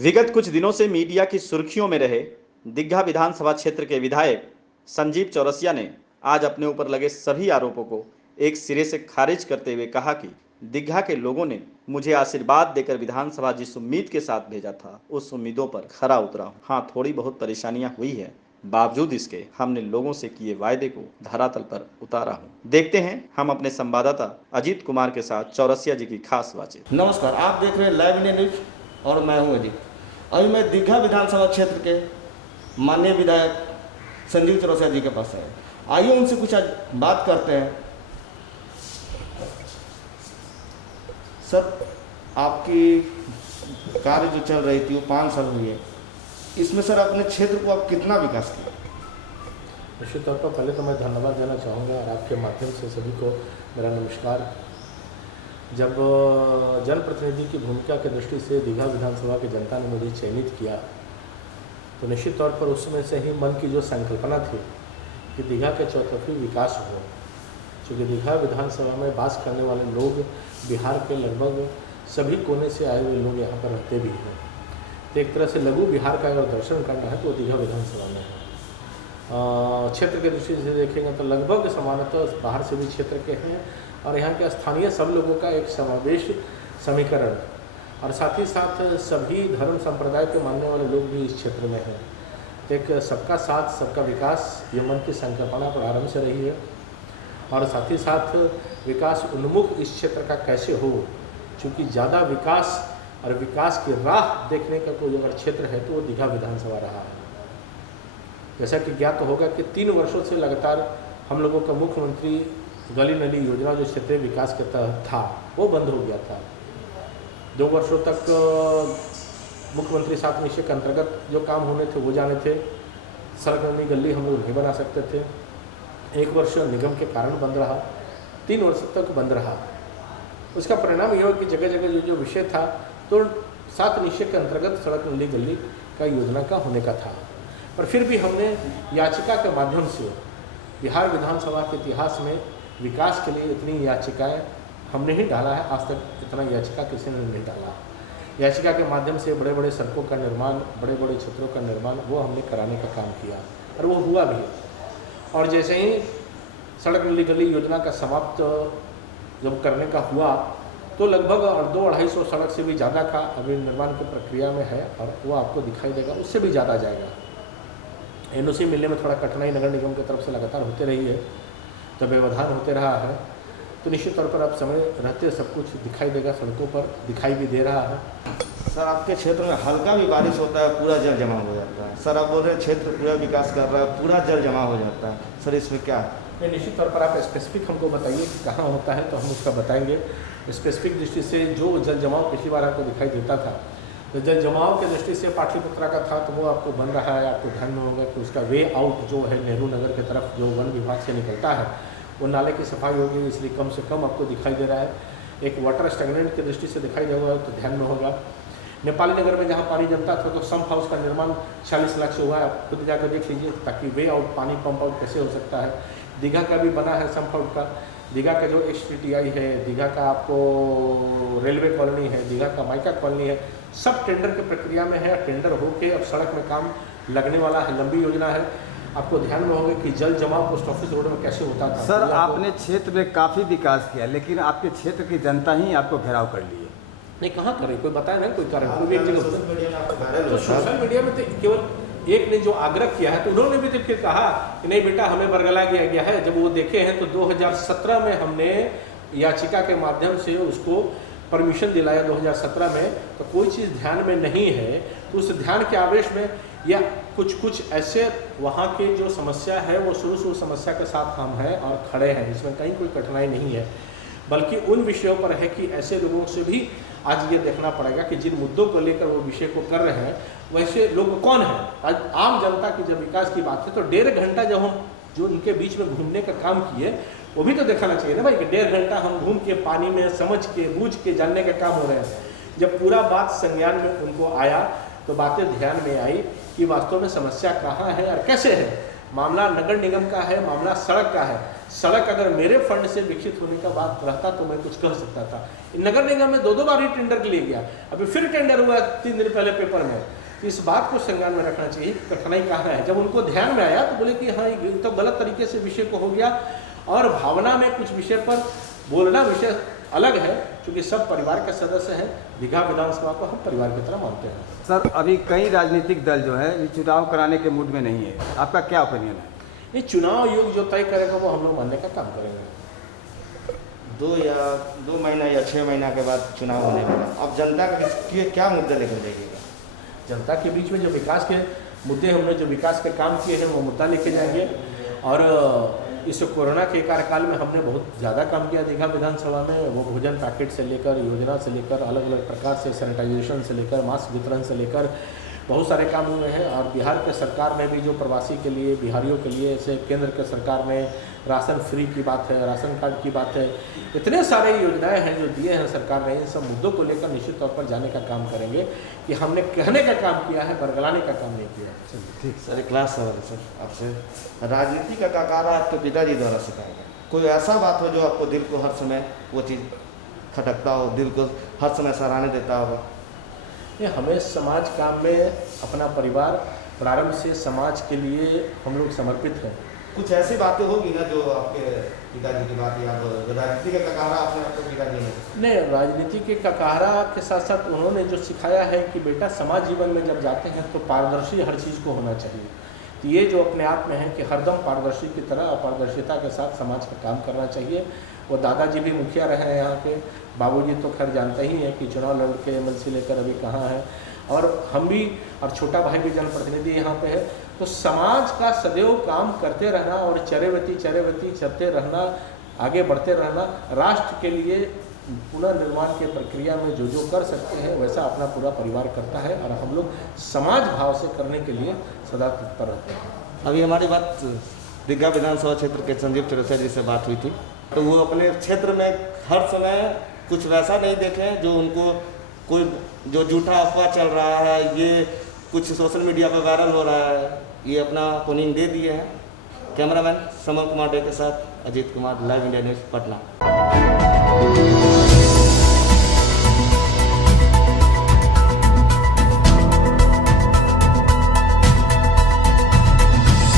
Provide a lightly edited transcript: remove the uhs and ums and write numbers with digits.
विगत कुछ दिनों से मीडिया की सुर्खियों में रहे दीघा विधानसभा क्षेत्र के विधायक संजीव चौरसिया ने आज अपने ऊपर लगे सभी आरोपों को एक सिरे से खारिज करते हुए कहा कि दीघा के लोगों ने मुझे आशीर्वाद देकर विधानसभा जिस उम्मीद के साथ भेजा था उस उम्मीदों पर खरा उतरा हूं। हाँ, थोड़ी बहुत परेशानियां हुई है, बावजूद इसके हमने लोगों से किए वायदे को धरातल पर उतारा हूं। देखते हैं हम अपने संवाददाता अजीत कुमार के साथ चौरसिया जी की खास बातचीत। नमस्कार, आप देख रहे हैं लाइव इंडिया न्यूज और मैं हूं अजीत। अभी मैं दीघा विधानसभा क्षेत्र के माननीय विधायक संजीव चौरसिया जी के पास आया। आइए उनसे कुछ आज बात करते हैं। सर, आपकी कार्य जो चल रही थी वो 5 साल हुई है, इसमें सर अपने क्षेत्र को आप कितना विकास किया? निश्चित तौर पर पहले तो मैं धन्यवाद देना चाहूँगा और आपके माध्यम से सभी को मेरा नमस्कार। जब जनप्रतिनिधि की भूमिका की दृष्टि से दीघा विधानसभा की जनता ने मुझे चयनित किया तो निश्चित तौर पर उस समय से ही मन की जो संकल्पना थी कि दीघा के चौतरफी विकास हो, क्योंकि दीघा विधानसभा में वास करने वाले लोग बिहार के लगभग सभी कोने से आए हुए लोग यहाँ पर रहते भी हैं। तो एक तरह से लघु बिहार का अगर दर्शन करना है तो दीघा विधानसभा में है। क्षेत्र के दृष्टि से देखेंगे तो लगभग समानतः बाहर से भी क्षेत्र के हैं और यहाँ के स्थानीय सब लोगों का एक समावेश समीकरण और साथ ही साथ सभी धर्म संप्रदाय के मानने वाले लोग भी इस क्षेत्र में हैं। तो एक सबका साथ सबका विकास ये मन की संकल्पना प्रारंभ से रही है और साथ ही साथ विकास उन्मुख इस क्षेत्र का कैसे हो, चूँकि ज़्यादा विकास और विकास की राह देखने का कोई अगर क्षेत्र है तो वो दीघा विधानसभा रहा है। जैसा कि ज्ञात होगा कि 3 वर्षों से लगातार हम लोगों का मुख्यमंत्री गली नली योजना जो क्षेत्रीय विकास के तहत था वो बंद हो गया था। 2 वर्षों तक मुख्यमंत्री 7 निश्चय के अंतर्गत जो काम होने थे वो जाने थे। सड़क नली गली हम लोग नहीं बना सकते थे। 1 वर्ष निगम के कारण बंद रहा, 3 वर्ष तक बंद रहा। उसका परिणाम यह हो कि जगह जगह जो विषय था तो 7 निश्चय के अंतर्गत सड़क नली गली का योजना का होने का था, पर फिर भी हमने याचिका के माध्यम से बिहार विधानसभा के इतिहास में विकास के लिए इतनी याचिकाएं हमने ही डाला है। आज तक इतना याचिका किसी ने नहीं डाला। याचिका के माध्यम से बड़े बड़े सड़कों का निर्माण, बड़े बड़े क्षेत्रों का निर्माण वो हमने कराने का काम किया और वो हुआ भी। और जैसे ही सड़क नली गली योजना का समाप्त जब करने का हुआ तो लगभग 200-250 सड़क से भी ज़्यादा का अभी निर्माण की प्रक्रिया में है और वो आपको दिखाई देगा, उससे भी ज़्यादा जाएगा। एनओसी मिलने में थोड़ा कठिनाई नगर निगम की तरफ से लगातार होते रही है, तो व्यवधान होते रहा है। तो निश्चित तौर पर अब समय रहते सब कुछ दिखाई देगा, सड़कों पर दिखाई भी दे रहा है। सर, आपके क्षेत्र में हल्का भी बारिश होता है पूरा जल जमा हो जाता है। सर, आप बोल रहे हैं क्षेत्र पूरा विकास कर रहा है, पूरा जल जमा हो जाता है। सर, इसमें क्या है? नहीं, निश्चित तौर पर आप स्पेसिफिक हमको बताइए कि कहाँ होता है तो हम उसका बताएंगे। स्पेसिफिक दृष्टि से जो जल जमाव पिछली बार आपको दिखाई देता था तो जल जमाव की दृष्टि से पाटलिपुत्रा का था तो वो आपको बन रहा है। आपको ध्यान में होगा कि उसका वे आउट जो है नेहरू नगर की तरफ जो वन विभाग से निकलता है वो नाले की सफाई होगी, इसलिए कम से कम आपको दिखाई दे रहा है। एक वाटर स्टैग्नेंट की दृष्टि से दिखाई देगा तो ध्यान में होगा। नेपाली नगर में जहाँ पानी जमता था तो सम्प हाउस का निर्माण 40 लाख से हुआ है, आप खुद जाकर देख लीजिए, ताकि वे आउट पानी पंप आउट कैसे हो सकता है। दीघा का भी बना है सम्प आउट का। दीघा का जो HTTI है, दीघा का आपको रेलवे कॉलोनी है, दीघा का माइका कॉलोनी है, सब टेंडर की प्रक्रिया में है। टेंडर होके अब सड़क में काम लगने वाला है, लंबी योजना है। आपको ध्यान में होगा कि जल जमाव पोस्ट ऑफिस रोड में कैसे होता था। सर, आपने क्षेत्र में काफ़ी विकास किया, लेकिन आपके क्षेत्र की जनता ही आपको घेराव कर ली है। नहीं, कहाँ करे, कोई बताया ना कोई कारण। तो सोशल सोशल मीडिया में तो केवल एक ने जो आग्रह किया है तो उन्होंने भी तो फिर कहा कि नहीं बेटा हमें बरगला दिया गया है। जब वो देखे हैं तो 2017 में हमने याचिका के माध्यम से उसको परमिशन दिलाया 2017 में, तो कोई चीज़ ध्यान में नहीं है तो उस ध्यान के आवेश में या कुछ ऐसे वहाँ की जो समस्या है वो शुरू समस्या के साथ हम हैं और खड़े हैं। इसमें कहीं कोई कठिनाई नहीं है, बल्कि उन विषयों पर है कि ऐसे लोगों से भी आज ये देखना पड़ेगा कि जिन मुद्दों को लेकर वो विषय को कर रहे हैं वैसे लोग कौन हैं। आज आम जनता की जब विकास की बात है तो 1.5 घंटा जब हम जो उनके बीच में घूमने का काम किए वो भी तो दिखाना चाहिए ना भाई कि 1.5 घंटा हम घूम के पानी में समझ के बूझ के जानने का काम हो रहे हैं। जब पूरा बात संज्ञान में उनको आया तो बातें ध्यान में आई कि वास्तव में समस्या कहाँ है और कैसे है। मामला नगर निगम का है, मामला सड़क का है। सड़क अगर मेरे फंड से विकसित होने का बात रहता तो मैं कुछ कह सकता था। नगर निगम में 2 बार ही टेंडर के लिए गया, अभी फिर टेंडर हुआ 3 दिन पहले पेपर में। इस बात को संज्ञान में रखना चाहिए, कठिनाई कहाँ है। जब उनको ध्यान में आया तो बोले कि हाँ ये तो गलत तरीके से विषय को हो गया, और भावना में कुछ विषय पर बोलना विषय अलग है, क्योंकि सब परिवार के सदस्य हैं। दीघा विधानसभा को हम परिवार की तरह मानते हैं। सर, अभी कई राजनीतिक दल जो है ये चुनाव कराने के मूड में नहीं है, आपका क्या ओपिनियन है? ये चुनाव आयोग जो तय करेगा वो हम लोग मानने का काम करेंगे। 2 महीना या 6 महीना के बाद चुनाव होने वाला, अब जनता के क्या मुद्दे लेकर जाइएगा? जनता के बीच में जो विकास के मुद्दे, हमने जो विकास के काम किए हैं वो मुद्दा लेके जाएंगे। और इस कोरोना के कार्यकाल में हमने बहुत ज़्यादा काम किया दीघा विधानसभा में। वो भोजन पैकेट से लेकर, योजना से लेकर, अलग अलग प्रकार से सैनिटाइजेशन से लेकर, मास्क वितरण से लेकर बहुत सारे काम हुए हैं। और बिहार के सरकार में भी जो प्रवासी के लिए, बिहारियों के लिए, जैसे केंद्र के सरकार ने राशन फ्री की बात है, राशन कार्ड की बात है, इतने सारे योजनाएं हैं जो दिए हैं सरकार ने। इन सब मुद्दों को लेकर निश्चित तौर पर जाने का काम करेंगे कि हमने कहने का काम किया है, बरगलाने का काम नहीं किया। ठीक सर, एक लास्ट सवाल है सर आपसे। राजनीति का काकारा आपके पिताजी द्वारा सिखाया गया, कोई ऐसा बात हो जो आपको दिल को हर समय वो चीज़ खटकता हो, दिल को हर समय सराहने देता होगा? ये हमें समाज काम में अपना परिवार प्रारंभ से समाज के लिए हम लोग समर्पित हैं। कुछ ऐसी बातें होगी ना जो आपके पिताजी की बात याद हो, राजनीति का काकारा आपने आपके पिताजी ने? नहीं, राजनीति के काकारा के साथ साथ उन्होंने जो सिखाया है कि बेटा समाज जीवन में जब जाते हैं तो पारदर्शी हर चीज़ को होना चाहिए। तो ये जो अपने आप में है कि हरदम पारदर्शी की तरह अपारदर्शिता के साथ समाज का काम करना चाहिए। वो दादाजी भी मुखिया रहे हैं यहाँ के, बाबूजी तो खैर जानते ही हैं कि चुनाव लड़ के एमएलसी लेकर अभी कहाँ है, और हम भी, और छोटा भाई भी जनप्रतिनिधि यहाँ पे है। तो समाज का सदैव काम करते रहना और चरेवती चलते रहना, आगे बढ़ते रहना, राष्ट्र के लिए पुनर्निर्माण के प्रक्रिया में जो जो कर सकते हैं वैसा अपना पूरा परिवार करता है, और हम लोग समाज भाव से करने के लिए सदा तत्पर रहते हैं। अभी हमारी बात दीघा विधानसभा क्षेत्र के संजीव चौरसिया जी से बात हुई थी, तो वो अपने क्षेत्र में हर समय कुछ वैसा नहीं देखे जो उनको कोई जो झूठा अफवाह चल रहा है, ये कुछ सोशल मीडिया पर वायरल हो रहा है, ये अपना ओपिनियन दे दिए हैं। कैमरामैन समर कुमार डे के साथ Ajit Kumar, live India news, Patna.